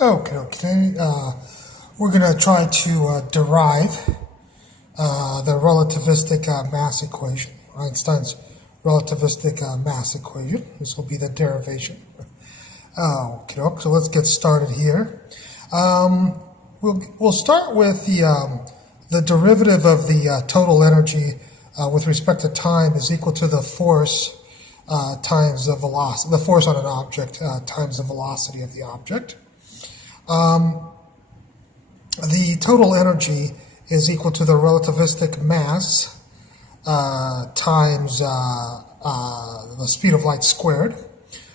Okay. We're going to try to derive the relativistic mass equation, Einstein's relativistic mass equation. This will be the derivation. Okay, so let's get started here. We'll start with the derivative of the total energy with respect to time is equal to the force times the velocity, the force on an object times the velocity of the object. The total energy is equal to the relativistic mass times the speed of light squared.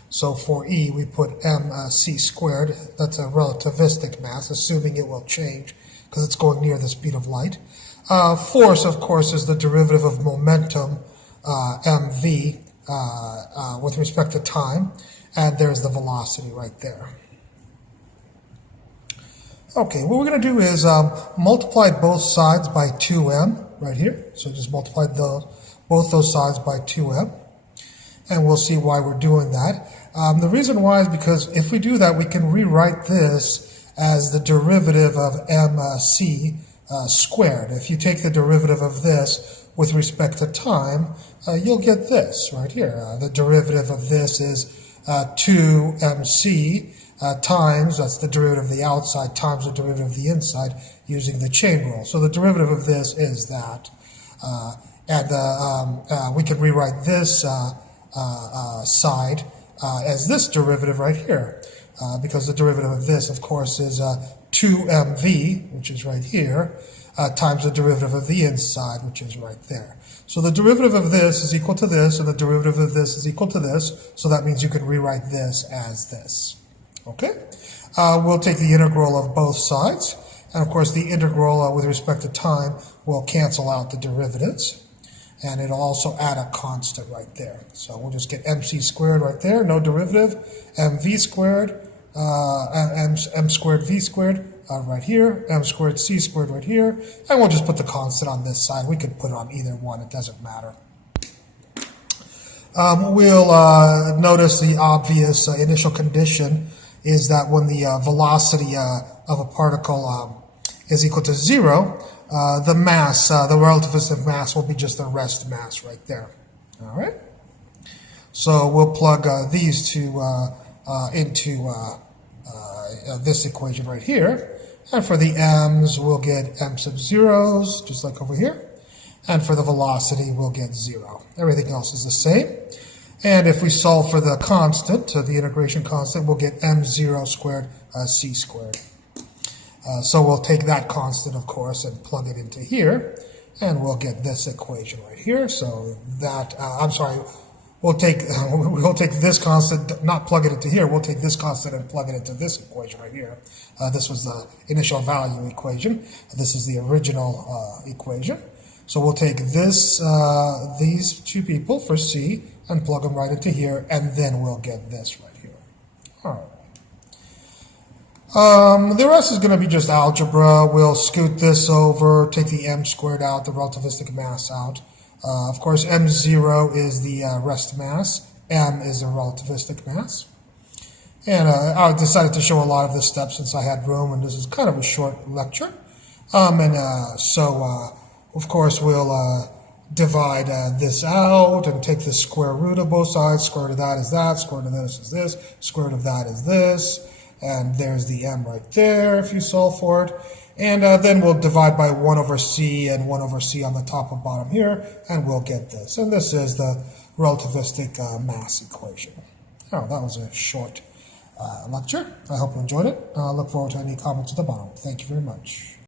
So for E, we put mc squared. That's a relativistic mass, assuming it will change because it's going near the speed of light. Force, of course, is the derivative of momentum, mv, with respect to time. And there's the velocity right there. Okay, what we're going to do is multiply both sides by 2m right here. So just multiply both those sides by 2m. And we'll see why we're doing that. The reason why is because if we do that, we can rewrite this as the derivative of mc squared. If you take the derivative of this with respect to time, you'll get this right here. The derivative of this is 2mc times, that's the derivative of the outside, times the derivative of the inside using the chain rule. So the derivative of this is that. We can rewrite this side as this derivative right here, because the derivative of this, of course, is 2mv, which is right here, times the derivative of the inside, which is right there. So the derivative of this is equal to this, and the derivative of this is equal to this, so that means you can rewrite this as this. Okay? We'll take the integral of both sides, and of course the integral with respect to time will cancel out the derivatives. And it'll also add a constant right there. So we'll just get mc squared right there, no derivative, mv squared, m squared v squared right here, m squared c squared right here, and we'll just put the constant on this side. We could put it on either one, it doesn't matter. We'll notice the obvious initial condition is that when the velocity of a particle is equal to 0, the mass, the relativistic mass, will be just the rest mass right there. All right? So we'll plug these two into this equation right here. And for the m's, we'll get m sub zeros, just like over here. And for the velocity, we'll get 0. Everything else is the same. And if we solve for the constant, the integration constant, we'll get m0 squared c squared. So we'll take that constant, of course, and plug it into here, and we'll get this equation right here. So that, we'll take this constant, not plug it into here, we'll take this constant and plug it into this equation right here. This was the initial value equation. This is the original equation. So we'll take this, these two people for C and plug them right into here, and then we'll get this right here. All right. The rest is going to be just algebra. We'll scoot this over, take the m squared out, the relativistic mass out. Of course, m0 is the rest mass, m is the relativistic mass. And I decided to show a lot of this stuff since I had room, and this is kind of a short lecture. Of course, we'll divide this out and take the square root of both sides. Square root of that is that, square root of this is this, square root of that is this. And there's the m right there if you solve for it. And then we'll divide by 1 over c and 1 over c on the top and bottom here, and we'll get this. And this is the relativistic mass equation. Oh, that was a short lecture. I hope you enjoyed it. I look forward to any comments at the bottom. Thank you very much.